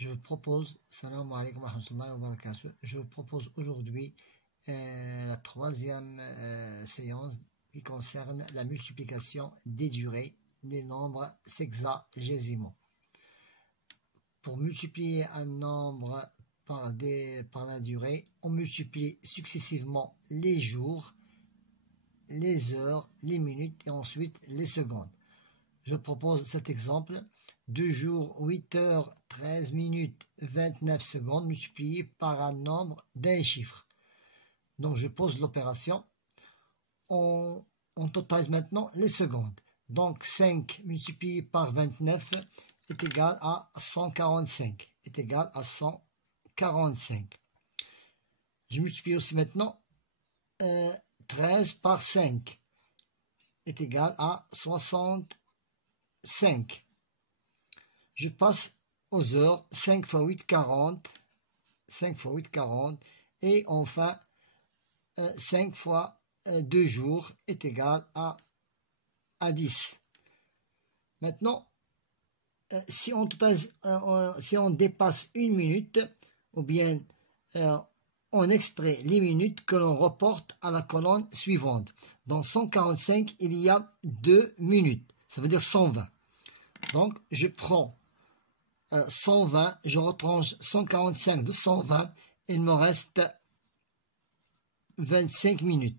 Je vous propose, salam alaikum wa rahmatullahi wa barakatuh, je vous propose aujourd'hui la troisième séance qui concerne la multiplication des durées des nombres sexagésimaux. Pour multiplier un nombre par la durée, on multiplie successivement les jours, les heures, les minutes et ensuite les secondes. Je propose cet exemple. 2 jours, 8 heures, 13 minutes, 29 secondes multiplié par un nombre d'un chiffre. Donc je pose l'opération. On totalise maintenant les secondes. Donc 5 multiplié par 29 est égal à 145. Est égal à 145. Je multiplie aussi maintenant 13 par 5 est égal à 65. Je passe aux heures. 5 fois 8, 40. 5 fois 8, 40. Et enfin, 5 fois 2 jours est égal à 10. Maintenant, si on dépasse une minute, ou bien on extrait les minutes que l'on reporte à la colonne suivante. Dans 145, il y a 2 minutes. Ça veut dire 120. Donc, je prends 120, je retranche 145 de 120, il me reste 25 minutes.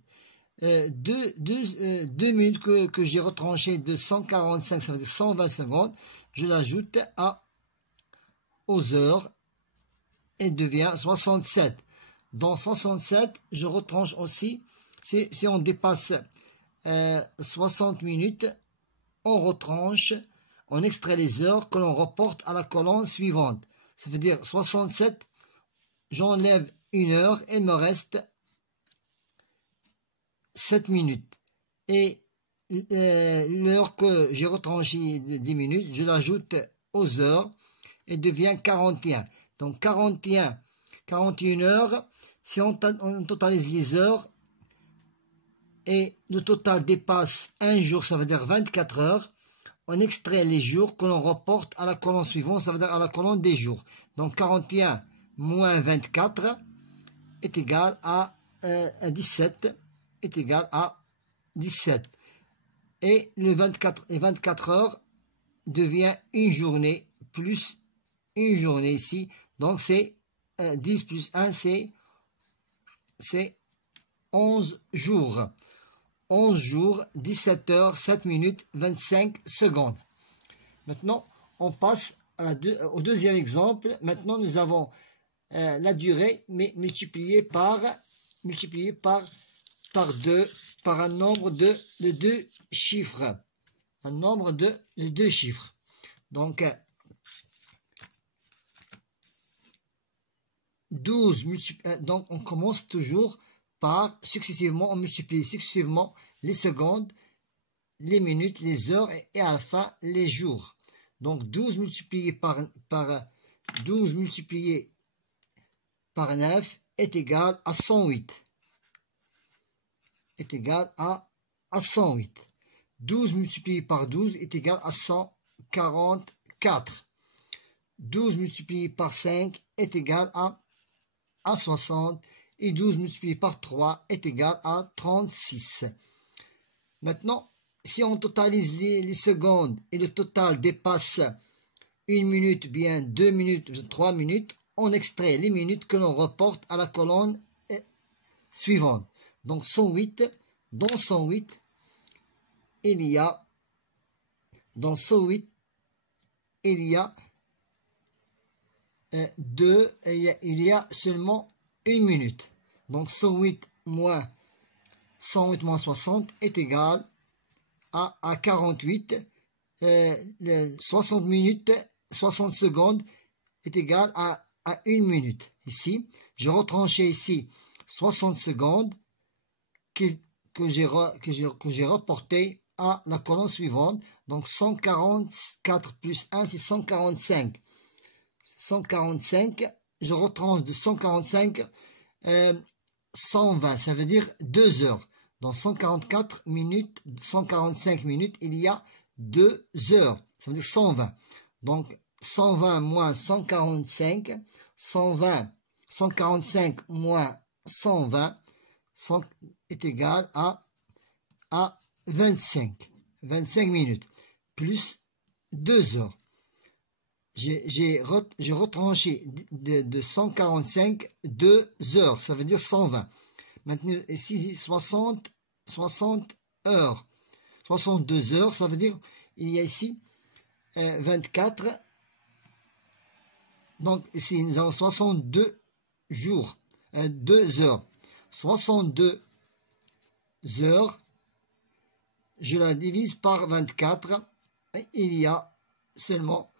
2 minutes que j'ai retranché de 145, ça veut dire 120 secondes, je l'ajoute aux heures et devient 67. Dans 67, je retranche aussi, si on dépasse 60 minutes, on retranche. On extrait les heures que l'on reporte à la colonne suivante. Ça veut dire 67, j'enlève une heure et il me reste 7 minutes. Et l'heure que j'ai retranchée de 10 minutes, je l'ajoute aux heures et devient 41. Donc 41 heures, si on totalise les heures et le total dépasse un jour, ça veut dire 24 heures, on extrait les jours que l'on reporte à la colonne suivante, ça veut dire à la colonne des jours. Donc 41 moins 24 est égal à 17, est égal à 17. Et les 24 heures devient une journée plus une journée ici. Donc c'est 10 plus 1, c'est 11 jours. 11 jours, 17 heures, 7 minutes, 25 secondes. Maintenant, on passe au deuxième exemple. Maintenant, nous avons la durée, mais multipliée par 2, par un nombre de 2 chiffres. Un nombre de 2 chiffres. Donc, 12 donc on commence toujours par successivement, on multiplie successivement les secondes, les minutes, les heures et à la fin les jours. Donc 12 multiplié par 12 multiplié par 9 est égal à 108. Est égal à 108. 12 multiplié par 12 est égal à 144. 12 multiplié par 5 est égal à 60. Et 12 multiplié par 3 est égal à 36. Maintenant, si on totalise les secondes et le total dépasse 1 minute, bien 2 minutes, 3 minutes, on extrait les minutes que l'on reporte à la colonne suivante. Donc 108, dans 108, il y a seulement 1 minute. Donc 108 moins 60 est égal à 48. 60 minutes, 60 secondes est égal à 1 minute. Ici, je retranchais ici 60 secondes que j'ai reporté à la colonne suivante. Donc 144 plus 1, c'est 145. 145, je retranche de 145 120, ça veut dire 2 heures. Dans 144 minutes, 145 minutes, il y a 2 heures. Ça veut dire 120. Donc, 120 moins 145, 145 moins 120 est égal à 25 minutes, plus 2 heures. J'ai retranché de 145 2 heures, ça veut dire 120. Maintenant, ici, 60 heures. 62 heures, ça veut dire, il y a ici 24. Donc, ici, nous avons 62 jours, 2 heures. 62 heures, je la divise par 24. Et il y a seulement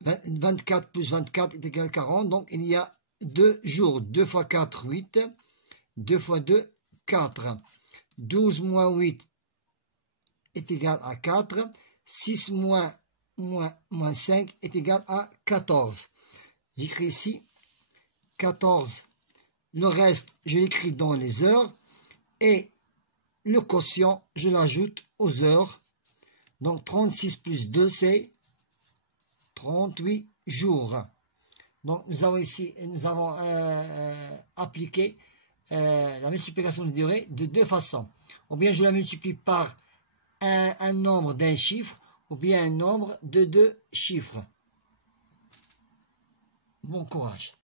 24 plus 24 est égal à 40. Donc, il y a 2 jours. 2 fois 4, 8. 2 fois 2, 4. 12 moins 8 est égal à 4. 6 moins 5 est égal à 14. J'écris ici 14. Le reste, je l'écris dans les heures. Et le quotient, je l'ajoute aux heures. Donc 36 plus 2, c'est 38 jours. Donc nous avons ici, appliqué la multiplication de durée de deux façons. Ou bien je la multiplie par un nombre d'un chiffre, ou bien un nombre de 2 chiffres. Bon courage.